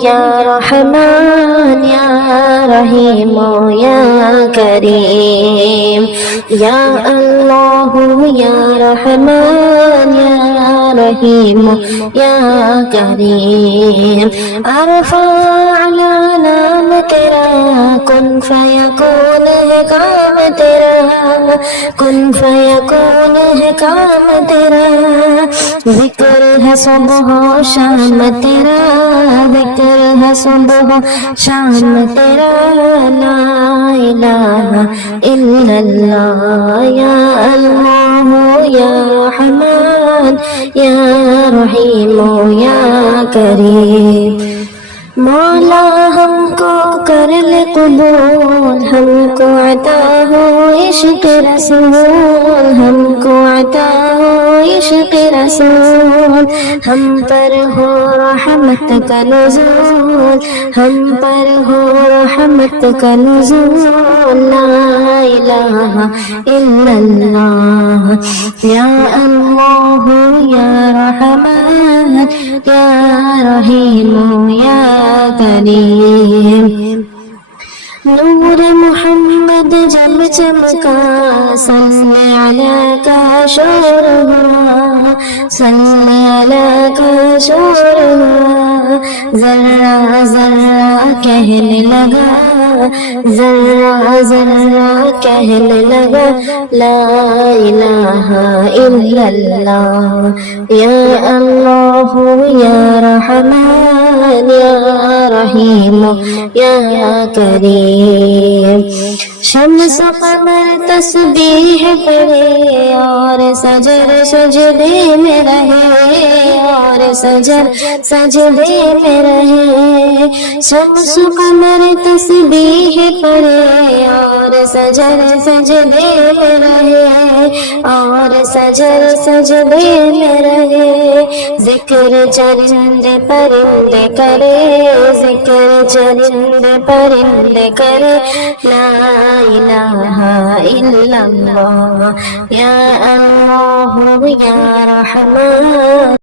یا رحمان یا رحیم یا کریم یا اللہ یا رحمان یا رحیم یا کریم ارفع اعلی نام تیرا کن فیکون ہے کام تیرا کن فیکون ہے کام تیرا ذکر ہے صبح و شام تیرا ذکر ہے صبح و شام تیرا لا الہ الا اللہ یا اللہ یا رحمان یا رحیم یا کریم مولا ہم کو کر لے قبول ہم کو عطا ہو عشق رسول ہم کو عطا ہو عشق رسول ہم پر ہو رحمت کا نزول ہم پر ہو رحمت کا نزول لا الہ الا اللہ یا اللہ یا رحمان یا رحیم یا کریم نور محمد جب چمکا صلی علی کا شور ہوا صلی علی کا شور ہوا ذرہ ذرہ کہنے لگا ذرہ ذرہ کہنے لگا لا الہ الا اللہ یا اللہ یا رحمان یا رحیم یا کریم شمس و قمر تسبیح پڑھے اور سجر سجدے میں رہے اور سجر سجدے میں رہے شمس و قمر تسبیح پڑھے اور سجر سجدے میں رہے اور سجر سجدے میں رہے ذکر چرندے پرندے کرے ذکر چرندے پرندے کرے لا الہ الا اللہ یا اللہ یا رحمان